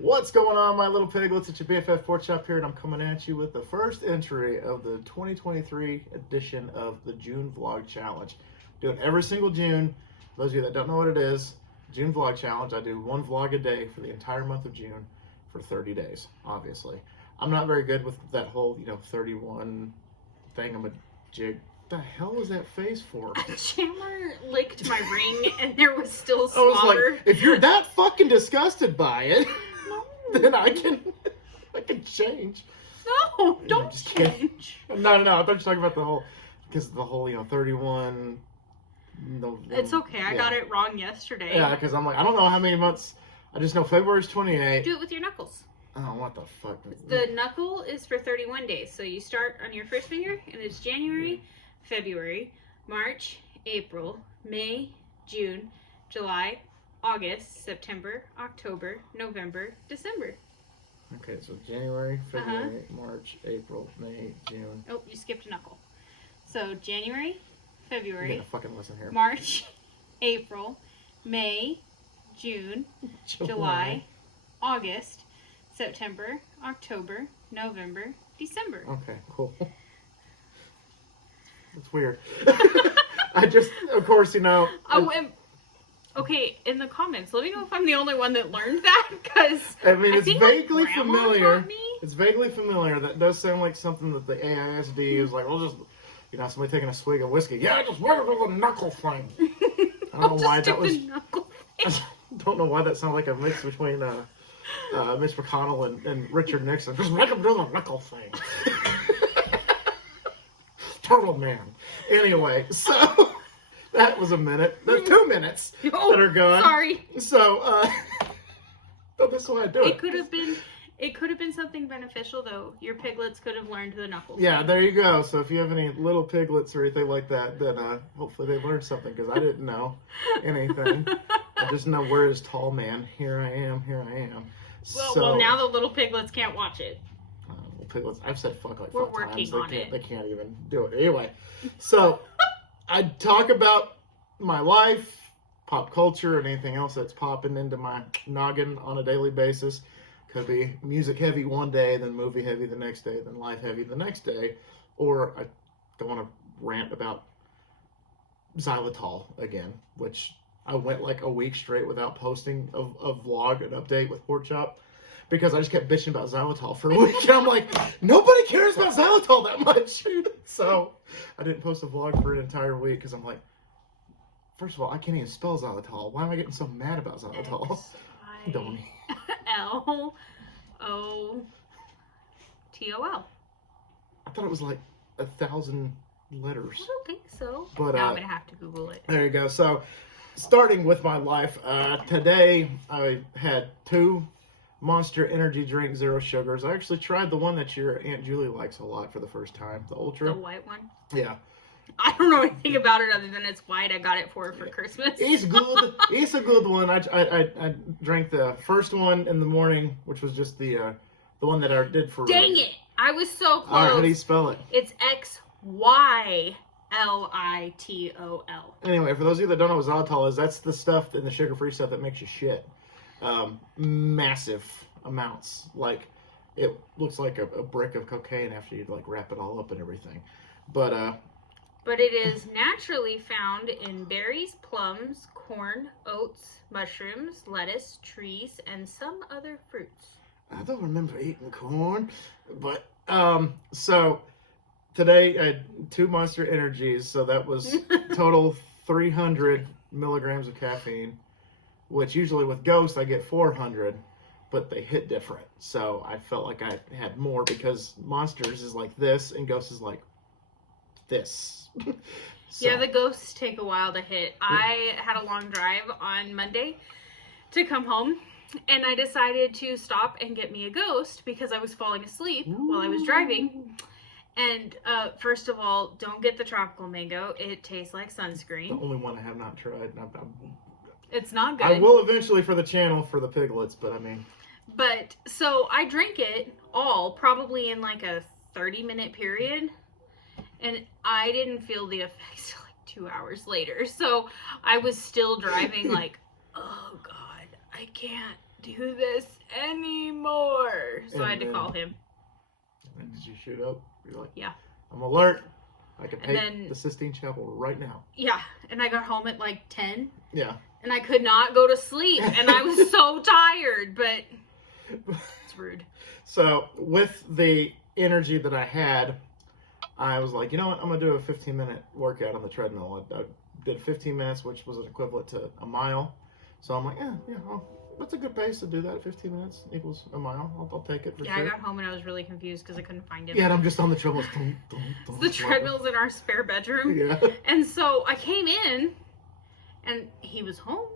What's going on, my little piglets? It's your BFF Pork Chop here, and I'm coming at you with the first entry of the 2023 edition of the June Vlog Challenge. Doing every single June. Those of you that don't know what it is, June Vlog Challenge, I do one vlog a day for the entire month of June for 30 days, obviously. I'm not very good with that whole, 31 thingamajig. What the hell is that face for? Chandler licked my ring and there was still I was slobber. like, if you're that fucking disgusted by it, then I can change. No, I'm don't just kidding. change. No. I thought you were talking about the whole, because the whole, 31. It's okay. I got it wrong yesterday. Yeah, because I'm like, I don't know how many months. I just know February's 28. Do it with your knuckles. Oh, what the fuck? The knuckle is for 31 days. So you start on your first finger, and it's January, February, March, April, May, June, July, August, September, October, November, December. Okay, so January, February, March, April, May, June. Oh, you skipped a knuckle. So January, February, Yeah, fucking listen here. March, April, May, June, July, August, September, October, November, December. Okay, cool. That's weird. I just, of course, Okay, in the comments, let me know if I'm the only one that learned that, because I mean, it's think vaguely my grandma familiar. taught me. It's vaguely familiar. That does sound like something that the AISD is like, well, just, somebody taking a swig of whiskey. Yeah, just wear it with a knuckle thing. I don't know why that was. Don't know why that sounded like a mix between Mitch McConnell and Richard Nixon. Just make him do the knuckle thing. Turtle man. Anyway, so that was a minute. There's 2 minutes that are gone. Sorry. So, but this is why I do it. It could have been something beneficial, though. Your piglets could have learned the knuckles. Yeah, there you go. So if you have any little piglets or anything like that, then hopefully they learned something, because I didn't know anything. I just know, where is tall man? Here I am. Well, now the little piglets can't watch it. Piglets, I've said fuck like We're 5 working times. on it. They can't even do it. Anyway, so I talk about my life, pop culture, and anything else that's popping into my noggin on a daily basis. Could be music heavy one day, then movie heavy the next day, then life heavy the next day. Or I don't want to rant about xylitol again, which I went like a week straight without posting a vlog, an update with Pork Chop, because I just kept bitching about xylitol for a week. And I'm like, nobody cares about xylitol that much. So I didn't post a vlog for an entire week, because I'm like, first of all, I can't even spell xylitol. Why am I getting so mad about xylitol? Don't. L-O-O-T-O-L. I thought it was like 1,000 letters. I don't think so. But now I'm going to have to Google it. There you go. So, starting with my life, today I had 2 Monster Energy Drink Zero Sugars. I actually tried the one that your Aunt Julie likes a lot for the first time, the Ultra. The white one? Yeah. I don't know anything about it other than it's white. I got it for Christmas. It's good. It's a good one. I drank the first one in the morning, which was just the one that I did for... Dang it! I was so close. All right, how do you spell it? It's X-Y-L-I-T-O-L. Anyway, for those of you that don't know what xylitol is, that's the stuff in the sugar-free stuff that makes you shit. Massive amounts. Like, it looks like a brick of cocaine after you wrap it all up and everything. But it is naturally found in berries, plums, corn, oats, mushrooms, lettuce, trees, and some other fruits. I don't remember eating corn. But, so today I had 2 Monster Energies, so that was total 300 milligrams of caffeine, which usually with Ghost I get 400, but they hit different. So I felt like I had more, because Monsters is like this and Ghost is like this. So. Yeah, the Ghosts take a while to hit. I had a long drive on Monday to come home, and I decided to stop and get me a Ghost because I was falling asleep while I was driving. And first of all, don't get the tropical mango. It tastes like sunscreen. The only one I have not tried. It's not good. I will eventually for the channel for the piglets, but I mean... But, so I drank it all, probably in like a 30-minute period. And I didn't feel the effects till like 2 hours later. So I was still driving like, oh God, I can't do this anymore. So I had to And call him. And did you shoot up? You're like, Yeah. I'm alert. I can And take then- the Sistine Chapel right now. Yeah, and I got home at like 10, Yeah. and I could not go to sleep, and I was so tired, but it's rude. So with the energy that I had, I was like, you know what? I'm gonna do a 15-minute workout on the treadmill. I did 15 minutes, which was an equivalent to a mile. So I'm like, that's a good pace to do that. 15 minutes equals a mile. I'll take it for Yeah, sure. I got home and I was really confused because I couldn't find him. Yeah, and I'm just on the treadmill. The treadmill's in our spare bedroom. Yeah. And so I came in, and he was home.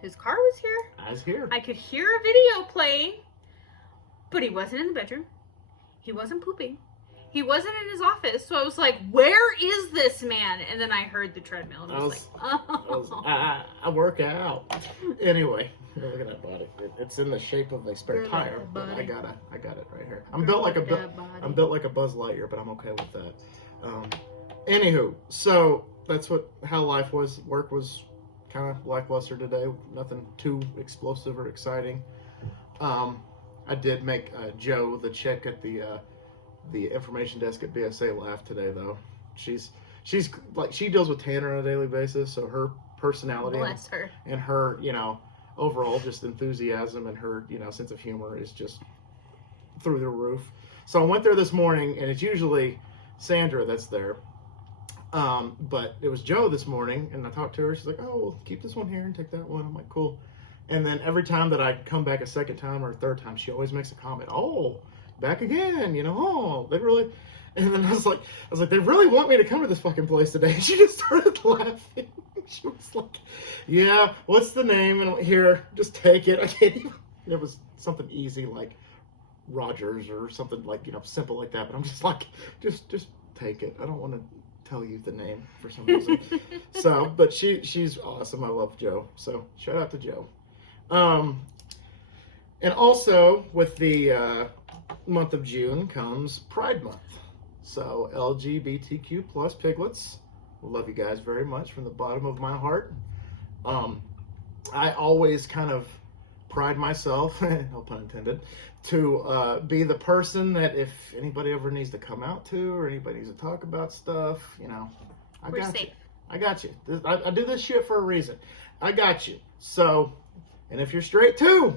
His car was here. I was here. I could hear a video playing, but he wasn't in the bedroom. He wasn't pooping. He wasn't in his office. So I was like, where is this man? And then I heard the treadmill, and I was like, oh. I work out. Anyway, look at that body. It's in the shape of a spare Look at tire, that but I body. got it right here. I'm built like a Buzz Lightyear, but I'm okay with that. Anywho, so that's how life was. Work was kind of lackluster today. Nothing too explosive or exciting. I did make Joe, the chick at the information desk at BSA, laugh today though. She's like, she deals with Tanner on a daily basis, so her personality Bless her. and her, overall just enthusiasm and her, sense of humor is just through the roof. So I went there this morning, and it's usually Sandra that's there. But it was Joe this morning, and I talked to her. She's like, oh, well, keep this one here and take that one. I'm like, cool. And then every time that I come back a second time or a third time, she always makes a comment. Oh, back again, oh, they really. And then I was like, they really want me to come to this fucking place today. And she just started laughing. She was like, yeah, what's the name? And I'm like, here, just take it. I can't even. It was something easy like Rogers or something like, simple like that. But I'm just like, just take it. I don't want to tell you the name for some reason. So, but she's awesome. I love Joe. So shout out to Joe. And also with the month of June comes Pride Month. So LGBTQ plus piglets, love you guys very much from the bottom of my heart. I always kind of pride myself, no pun intended, to be the person that if anybody ever needs to come out to or anybody needs to talk about stuff, I We're got safe. you. I got you. I do this shit for a reason. I got you. So, and if you're straight too,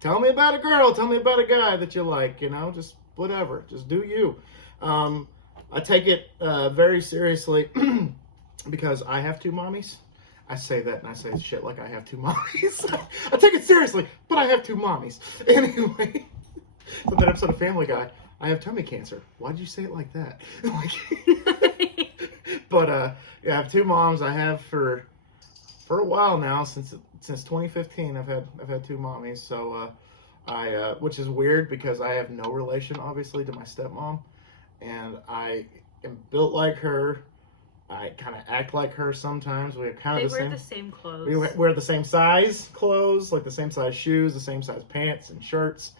tell me about a girl, tell me about a guy that you like, just whatever, just do you. I take it very seriously because I have two mommies. I say that and I say shit like I have two mommies. I take it seriously, but I have two mommies. Anyway, so that episode of Family Guy, I have tummy cancer. Why'd you say it like that? But yeah, I have two moms. I have for a while now, since 2015. I've had two mommies. So which is weird because I have no relation, obviously, to my stepmom, and I am built like her. I kind of act like her sometimes. We have kind of They wear the same clothes. We wear the same size clothes, like the same size shoes, the same size pants and shirts.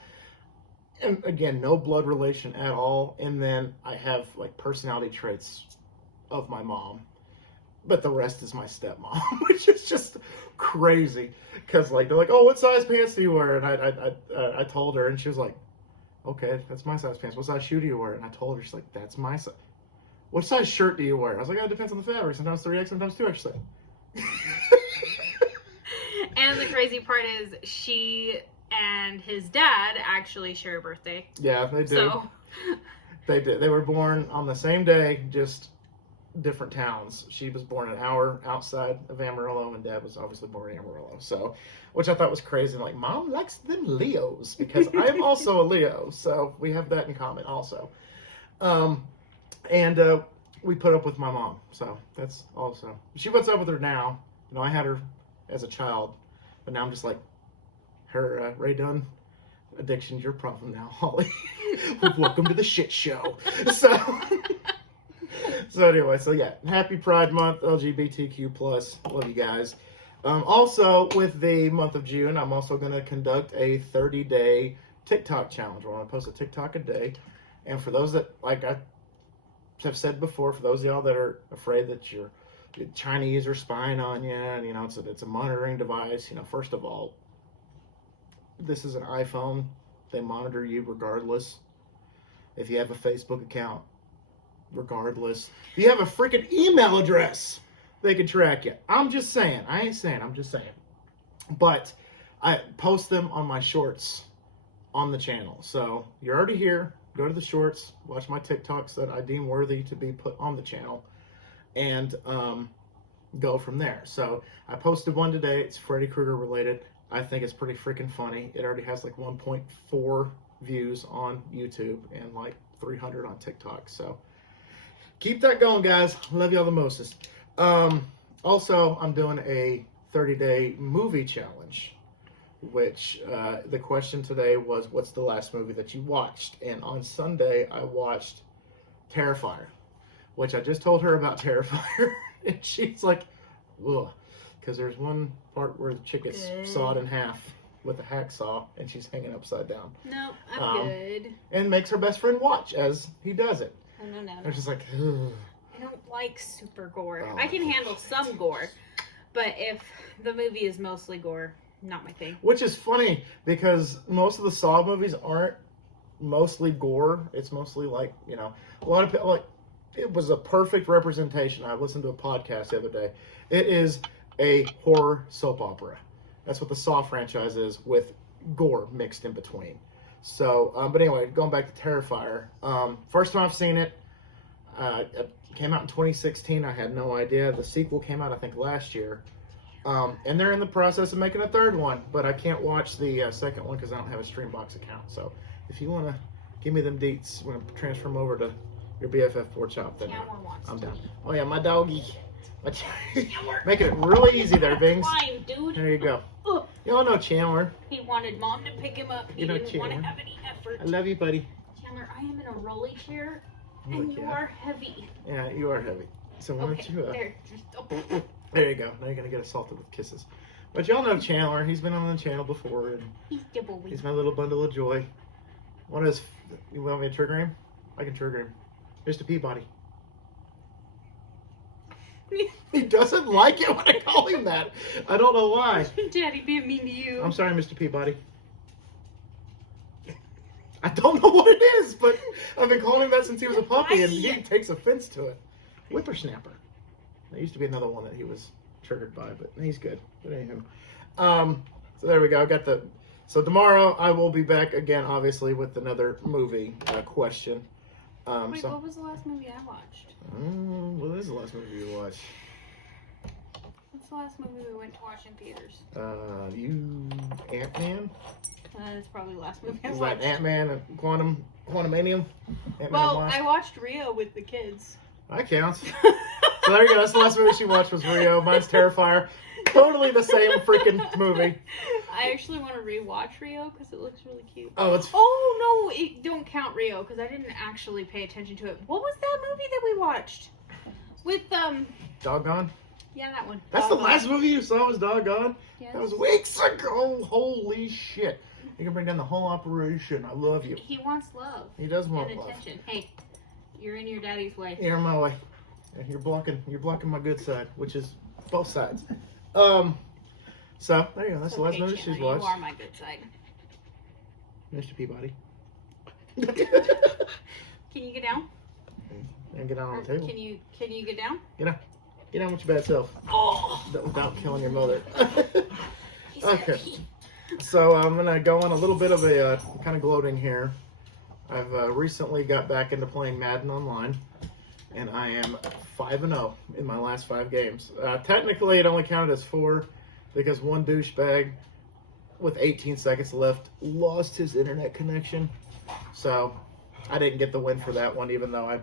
And again, no blood relation at all. And then I have like personality traits of my mom, but the rest is my stepmom, which is just crazy. Because like they're like, oh, what size pants do you wear? And I told her, and she was like, okay, that's my size pants. What size shoe do you wear? And I told her, she's like, that's my size. What size shirt do you wear? I was like, oh, it depends on the fabric. Sometimes 3X, sometimes 2X. And the crazy part is she and his dad actually share a birthday. Yeah, they do. So They did. They were born on the same day, just different towns. She was born an hour outside of Amarillo, and Dad was obviously born in Amarillo. So, which I thought was crazy. Like, Mom likes them Leos because I am also a Leo, so we have that in common also. And we put up with my mom, so that's also. She puts up with her now. I had her as a child, but now I'm just like, her Ray Dunn addiction's your problem now, Holly. Welcome to the shit show. So anyway, so yeah, happy Pride Month, LGBTQ plus. Love you guys. Also, with the month of June, I'm also going to conduct a 30-day TikTok challenge. We're going to post a TikTok a day, and for those that like I have said before, for those of y'all that are afraid that your Chinese are spying on you, and it's a monitoring device. First of all, this is an iPhone, they monitor you regardless. If you have a Facebook account, regardless. If you have a freaking email address, they can track you. I'm just saying. I ain't saying. I'm just saying. But I post them on my shorts on the channel. So you're already here. Go to the shorts. Watch my TikToks that I deem worthy to be put on the channel. And go from there. So I posted one today. It's Freddy Krueger related. I think it's pretty freaking funny. It already has like 1.4 views on YouTube and like 300 on TikTok. So keep that going, guys. Love y'all the mostest. Also, I'm doing a 30-day movie challenge, which the question today was, what's the last movie that you watched? And on Sunday, I watched Terrifier, which I just told her about Terrifier. And she's like, ugh. Because there's one part where the chick is sawed in half with a hacksaw, and she's hanging upside down. No, I'm good. And makes her best friend watch as he does it. No. And she's like, ugh. I don't like super gore. Oh, I can handle some gore, but if the movie is mostly gore, not my thing. Which is funny, because most of the Saw movies aren't mostly gore. It's mostly like, you know, a lot of people, like, it was a perfect representation. I listened to a podcast the other day. It is a horror soap opera. That's what the Saw franchise is, with gore mixed in between. So, but anyway, going back to Terrifier. First time I've seen it. It came out in 2016. I had no idea. The sequel came out, I think, last year. And they're in the process of making a third one. But I can't watch the second one because I don't have a Streambox account. So, if you want to give me them deets, when I transfer them over to your BFF Pork Chop, then I'm down. Oh, yeah, my doggy. Making it really easy there, Bings. Fine, dude. There you go. Y'all know Chandler. He wanted Mom to pick him up. He You know didn't want to Chandler. have any effort. I love you, buddy. Chandler, I am in a rolly chair, and you are heavy. Yeah, you are heavy. So why don't you... there. There you go. Now you're going to get assaulted with kisses. But y'all know Chandler. He's been on the channel before, and He's dibbly. he's my little bundle of joy. One of his... You want me to trigger him? I can trigger him. Mr. Peabody. He doesn't like it when I call him that. I don't know why. Daddy being mean to you. I'm sorry, Mr. Peabody. I don't know what it is, but I've been calling him that since he was a puppy, and he takes offense to it. Whippersnapper. There used to be another one that he was triggered by, but he's good. But anywho. So there we go. I got the... So tomorrow I will be back again, obviously, with another movie question. Wait, what was the last movie I watched? What is the last movie you watched? What's the last movie we went to watch in theaters? Ant-Man? That's probably the last movie I Is watched. that Ant-Man and Quantumanium? Ant-Man Well, and Wasp? I watched Rio with the kids. That counts. So there you go. That's the last movie she watched was Rio. Mine's Terrifier. Totally the same freaking movie. I actually want to rewatch Rio because it looks really cute. Oh, it's... Oh, no, it don't count Rio because I didn't actually pay attention to it. What was that movie that we watched? With, Doggone? yeah, that one. That's the last movie you saw was Doggone? Yes. That was weeks ago. Holy shit. You can bring down the whole operation. I love you. He wants love He does and want love. attention. Hey, you're in your daddy's way. You're in my way. You're blocking my good side, which is both sides. So there you go. That's the last movie she's Chandler, watched. You are my good side. Mr. Peabody. Can you get down? And get down on the table. Can you get down? Get down with your bad self. Oh, Without killing your mother. he's Okay. heavy. So I'm gonna go on a little bit of a kind of gloating here. I've recently got back into playing Madden Online, and I am 5-0 in my last 5 games. Technically, it only counted as 4 because one douchebag with 18 seconds left lost his internet connection. So I didn't get the win for that one, even though I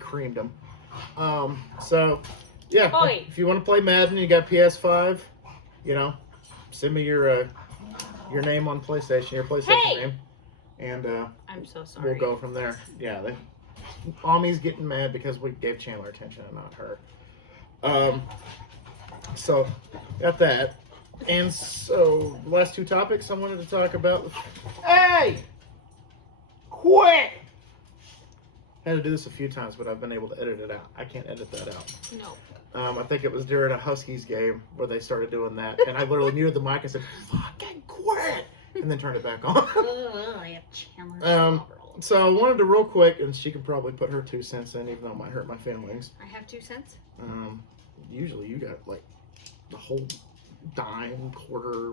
creamed him. So yeah, Oi. if you want to play Madden, you got PS5. You know, send me your name on PlayStation, your PlayStation name, and I'm so sorry. we'll go from there. Yeah, Mommy's getting mad because we gave Chandler attention and not her. So got that. And so the last 2 topics I wanted to talk about. Hey! Quit! Had to do this a few times, but I've been able to edit it out. I can't edit that out. No. I think it was during a Huskies game where they started doing that, and I literally muted the mic and said, "Fucking quit!" and then turn it back on. I have Chandler's Um, overall. So I wanted to real quick, and she can probably put her 2 cents in, even though it might hurt my feelings. I have 2 cents. Usually you got like the whole dime, quarter.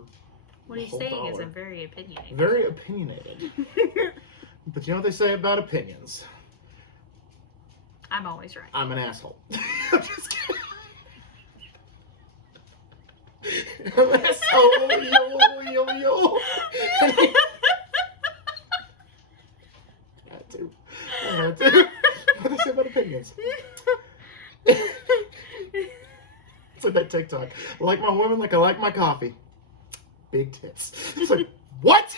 What he's whole saying is dollar. I'm very opinionated. Very opinionated. But you know what they say about opinions? I'm always right. I'm an asshole. I'm just kidding. I'm an asshole. Yo. I had to. What do they say about opinions? It's like that TikTok. I like my woman like I like my coffee. Big tits. It's like, what?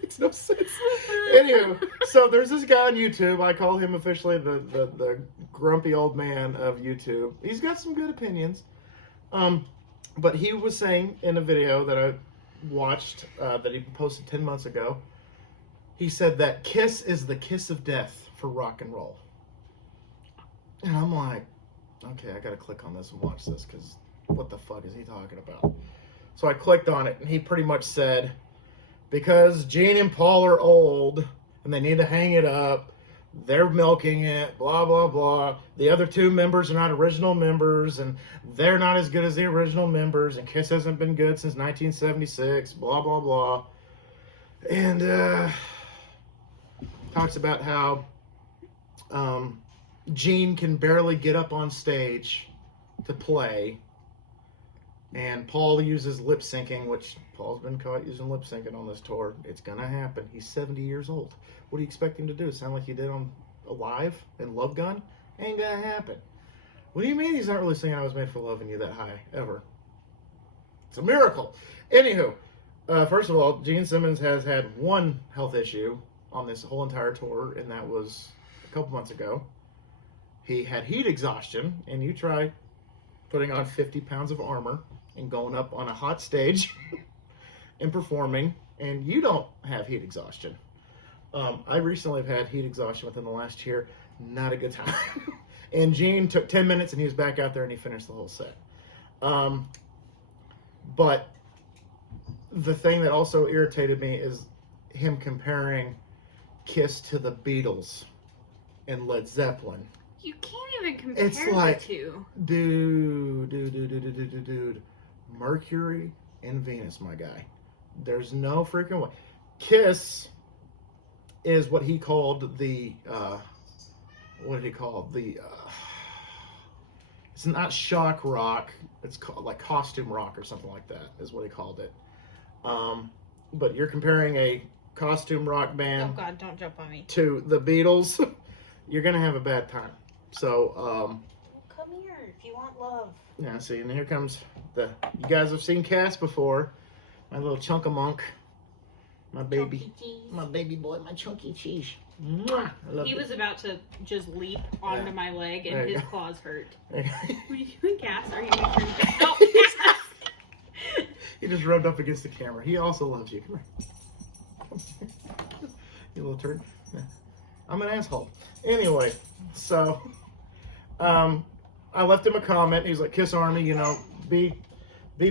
Makes no sense. Anywho, so there's this guy on YouTube. I call him officially the grumpy old man of YouTube. He's got some good opinions. But he was saying in a video that I watched that he posted 10 months ago, he said that Kiss is the kiss of death for rock and roll. And I'm like, okay, I gotta click on this and watch this, because what the fuck is he talking about? So I clicked on it, and he pretty much said, because Gene and Paul are old, and they need to hang it up, they're milking it, blah, blah, blah. The other 2 members are not original members, and they're not as good as the original members, and Kiss hasn't been good since 1976, blah, blah, blah. And talks about how Gene can barely get up on stage to play, and Paul uses lip syncing, which Paul's been caught using lip syncing on this tour. It's gonna happen. He's 70 years old. What do you expect him to do? Sound like he did on Alive and Love Gun? Ain't gonna happen. What do you mean he's not really singing I Was Made for Loving You that high, ever? It's a miracle. Anywho, first of all, Gene Simmons has had one health issue on this whole entire tour, and that was a couple months ago. He had heat exhaustion, and you try putting on 50 pounds of armor and going up on a hot stage and performing, and you don't have heat exhaustion. I recently have had heat exhaustion within the last year. Not a good time. And Gene took 10 minutes, and he was back out there, and he finished the whole set. But the thing that also irritated me is him comparing Kiss to the Beatles and Led Zeppelin. You can't even compare It's like, the 2. Dude. Mercury and Venus, my guy. There's no freaking way. Kiss is what he called the, what did he call it? It's not shock rock. It's called like costume rock or something like that is what he called it. But you're comparing a costume rock band Oh God, don't jump on me. to the Beatles. You're going to have a bad time. So, Come here if you want love. yeah, see, and here comes you guys have seen Cass before. My little chunk of monk. My baby. My baby boy, my chunky cheese. Mwah! I love He it. was about to just leap onto Yeah. my leg, There and you his go. claws hurt. There you go. What are you doing, Cass? Are you making No, Cass! He just rubbed up against the camera. He also loves you. Come here. You little turd. Yeah. I'm an asshole. Anyway, so I left him a comment. He's like, Kiss Army, you know, be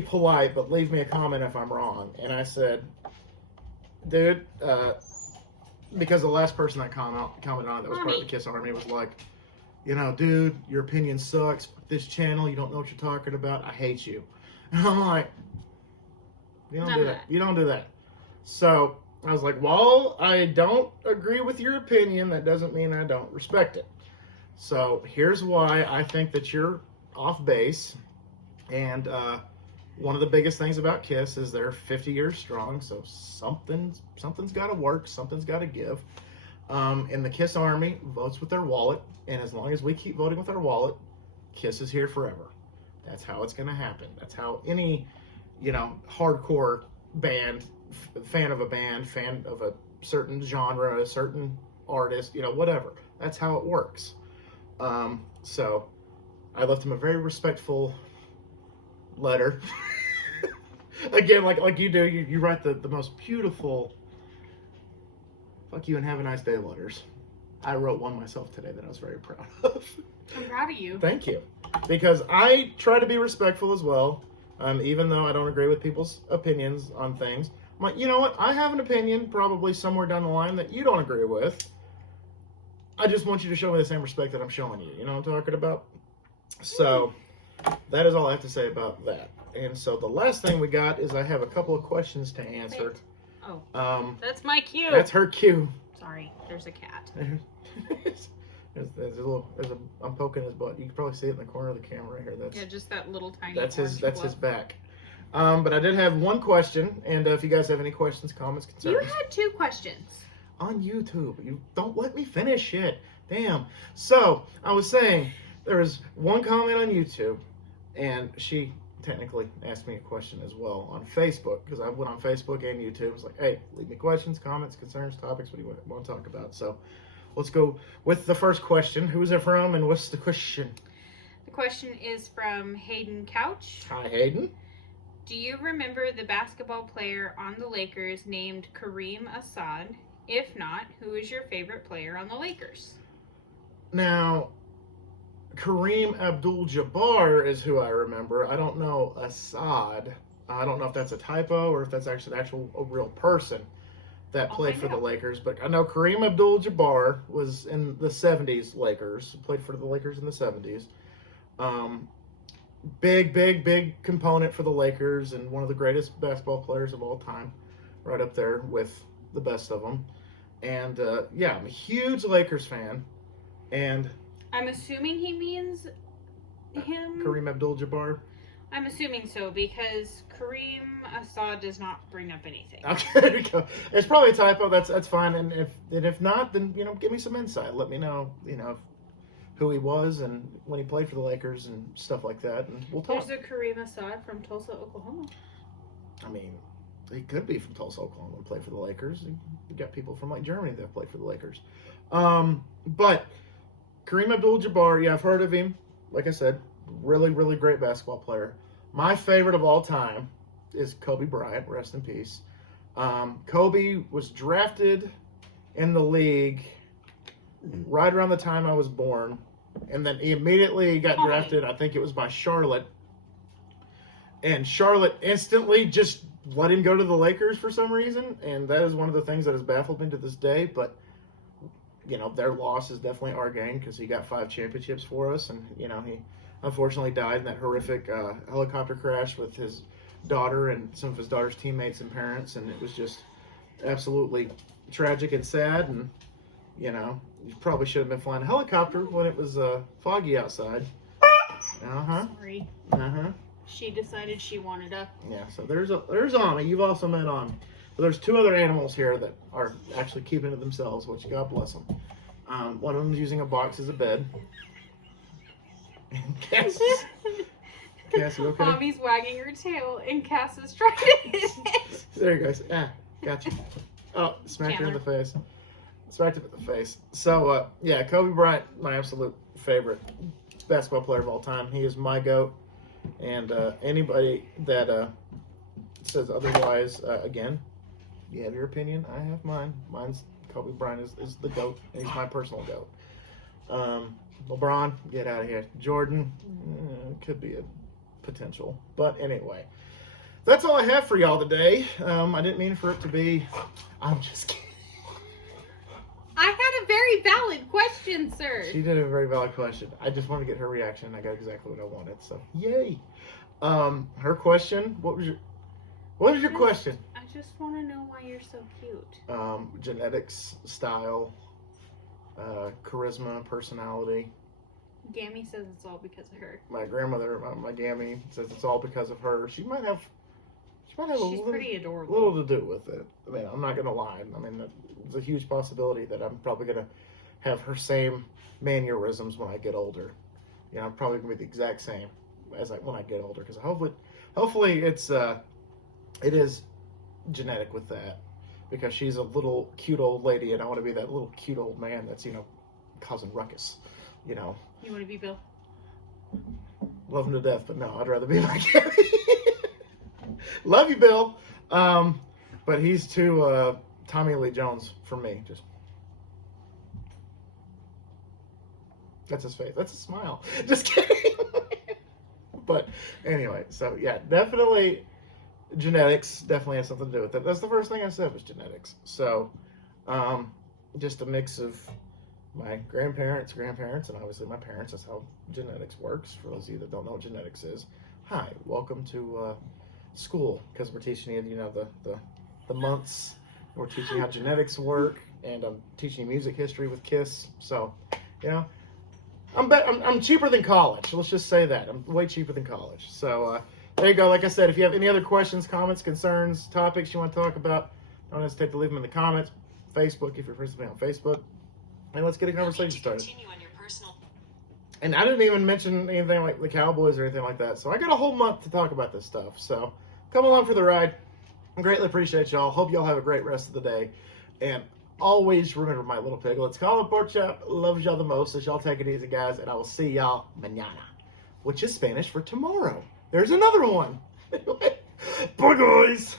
polite, but leave me a comment if I'm wrong. And I said, dude, because the last person that commented on it that was part of the Kiss Army was like, you know, dude, your opinion sucks. This channel, you don't know what you're talking about. I hate you. And I'm like, you don't None do of that. that. You don't do that. So I was like, well, I don't agree with your opinion. That doesn't mean I don't respect it. So here's why I think that you're off base. And one of the biggest things about Kiss is they're 50 years strong. So something's got to work. Something's got to give. And the Kiss Army votes with their wallet. And as long as we keep voting with our wallet, Kiss is here forever. That's how it's going to happen. That's how any, you know, hardcore band, fan of a band, fan of a certain genre, a certain artist, you know, whatever. That's how it works. So I left him a very respectful letter. Again, like you do, you write the most beautiful fuck you and have a nice day letters. I wrote one myself today that I was very proud of. I'm proud of you. Thank you. Because I try to be respectful as well. Even though I don't agree with people's opinions on things, I'm like, you know what? I have an opinion, probably somewhere down the line that you don't agree with. I just want you to show me the same respect that I'm showing you. You know what I'm talking about? So that is all I have to say about that. And so the last thing we got is I have a couple of questions to answer. Wait. Oh, That's my cue. that's her cue. Sorry, there's a cat. I'm poking his butt. You can probably see it in the corner of the camera right here. Yeah, just that little tiny. That's his orange back. But I did have one question, and if you guys have any questions, comments, concerns, You had 2 questions. on YouTube, you don't let me finish it. Damn. So I was saying there was one comment on YouTube, and she technically asked me a question as well on Facebook, because I went on Facebook and YouTube. I was like, hey, leave me questions, comments, concerns, topics. What do you want to talk about? So let's go with the first question. Who's it from, and what's the question? The question is from Hayden Couch. Hi, Hayden. Do you remember the basketball player on the Lakers named Kareem Assad? If not, who is your favorite player on the Lakers? Now, Kareem Abdul-Jabbar is who I remember. I don't know Assad. I don't know if that's a typo or if that's actually a real person that played for the Lakers. But I know Kareem Abdul-Jabbar was in the 70s Lakers. Played for the Lakers in the 70s. Big component for the Lakers and one of the greatest basketball players of all time. Right up there with the best of them. And, yeah, I'm a huge Lakers fan. And I'm assuming he means him. Kareem Abdul-Jabbar. I'm assuming so because Kareem Assad does not bring up anything. Okay, there you go. It's probably a typo. That's fine. And if not, then give me some insight. Let me know who he was and when he played for the Lakers and stuff like that, and we'll talk. There's a Kareem Assad from Tulsa, Oklahoma. I mean, he could be from Tulsa, Oklahoma, and play for the Lakers. You got people from like Germany that play for the Lakers. But Kareem Abdul-Jabbar, yeah, I've heard of him. Like I said, really great basketball player. My favorite of all time is Kobe Bryant. Rest in peace. Kobe was drafted in the league right around the time I was born, and then he immediately got drafted. I think it was by Charlotte, and Charlotte instantly just let him go to the Lakers for some reason, and that is one of the things that has baffled me to this day. But their loss is definitely our gain because he got 5 championships for us, and he unfortunately died in that horrific helicopter crash with his daughter and some of his daughter's teammates and parents, and it was just absolutely tragic and sad. And you probably should have been flying a helicopter when it was foggy outside. Sorry. She decided she wanted a. Yeah, so there's Ami. You've also met Ami. But there's 2 other animals here that are actually keeping to themselves, which God bless them. One of them is using a box as a bed. Cassie, okay? Mommy's wagging her tail, and Cass is trying to hit it. There you go. Gotcha. Oh, smacked her in the face. Smacked him in the face. So, yeah, Kobe Bryant, my absolute favorite basketball player of all time. He is my GOAT. And anybody that says otherwise, again, you have your opinion. I have mine. Mine's Kobe Bryant is the GOAT. And he's my personal GOAT. LeBron, get out of here. Jordan, could be a potential. But anyway, that's all I have for y'all today. I didn't mean for it to be... I'm just kidding. I had a very valid question, sir. She did a very valid question. I just wanted to get her reaction. I got exactly what I wanted. So, yay. Her question, what was your question? I just want to know why you're so cute. Genetics, style, charisma, personality. Gammy says it's all because of her. My grandmother, my Gammy, says it's all because of her. She might have She's pretty adorable. little to do with it. I mean, I'm not going to lie. I mean, there's a huge possibility that I'm probably going to have her same mannerisms when I get older. I'm probably going to be the exact same as when I get older, because hopefully it is genetic with that, because she's a little cute old lady, and I want to be that little cute old man that's causing ruckus. You want to be Bill? Love him to death, but no, I'd rather be like Gary. Love you, Bill. But he's too Tommy Lee Jones for me. Just that's his face. That's a smile. Just kidding. But anyway, so yeah, definitely genetics definitely has something to do with it. That's the first thing I said was genetics. So, just a mix of my grandparents, and obviously my parents. That's how genetics works. For those of you that don't know what genetics is, hi, welcome to school, because we're teaching you, the months. We're teaching you how genetics work, and I'm teaching you music history with KISS. So, I'm cheaper than college. Let's just say that I'm way cheaper than college. So there you go. Like I said, if you have any other questions, comments, concerns, topics you want to talk about, don't hesitate to leave them in the comments. Facebook, if you're friends with me on Facebook, and let's get a conversation started. And I didn't even mention anything like the Cowboys or anything like that. So I got a whole month to talk about this stuff. So come along for the ride. I greatly appreciate y'all. Hope y'all have a great rest of the day. And always remember, my little piglets, Colin Porkchop loves y'all the most. So y'all take it easy, guys. And I will see y'all mañana, which is Spanish for tomorrow. There's another one. Bye, guys.